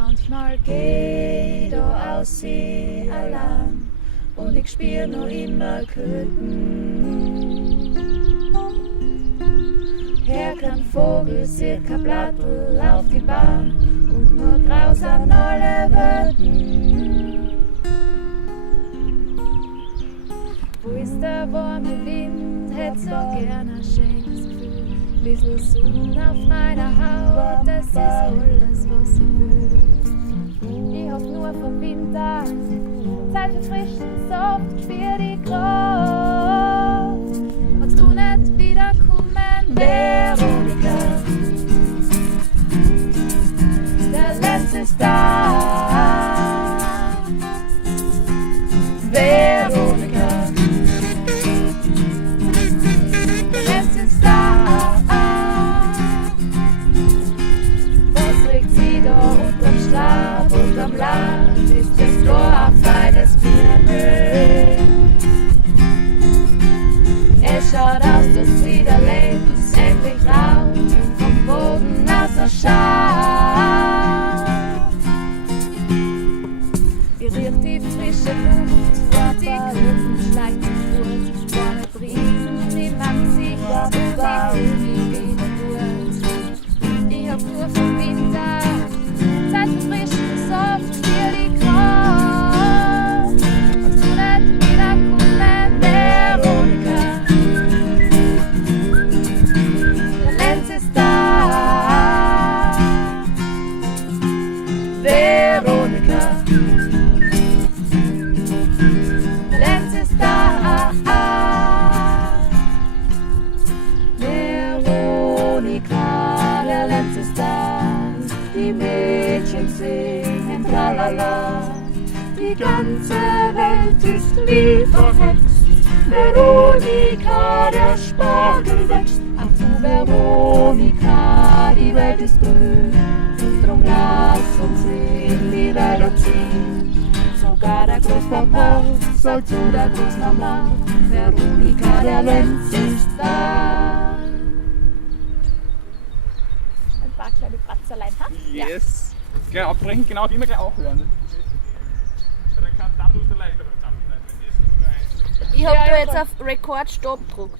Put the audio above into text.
Manchmal geht er aus sie allein und ich spür noch immer Köten. Her kein Vogel, sieht kein Blattl auf die Bahn und nur draus an alle Welten. Wo ist der warme Wind, hätt so gern ein schönes Gefühl. Bissl Sonne auf meiner Haut, das ist alles, was ich will. Ich hoff nur vom Winter, Zeit für frischen Saft, spür die Kraft. Magst du nicht wiederkommen, Veronika? Der Lenz ist da, Veronika. Der Lenz ist da. Was trägt sie da unterm Schlaf, unterm Land? Ist das Tor auf feines Bier? Es schaut aus, dass sie der Lenz endlich raus und vom Boden aus er schaut. Ihr riecht die frische Luft und die Krücken schleicht sich fort. Vorne Briesen im Angesicht und ich fühl mich wieder gut. Ich hab nur vom Winter Zeit für frischen Saft, spür die Kraft. Magst du nicht wiederkommen, Veronika? Der Lenz ist da, Veronika. Der Lenz ist da, Veronika. Der Lenz ist da. Die Mädchen singen tralala. Die ganze Welt ist wie verhext. Veronika, der Spargel wächst. Ach du Veronika, die Welt ist grün. Drum lass uns in die Wälder ziehen. Sogar der Großpapa soll zu der Großmama. Veronika, der Lenz ist da. Ein paar kleine Bratzerlein, ha? Yes. Gleich abbrechen, genau, immer gleich aufhören. Dann kann es leichter zusammenschneiden, wenn das nur eins. Ich hab da jetzt auf Record Stopp gedruckt.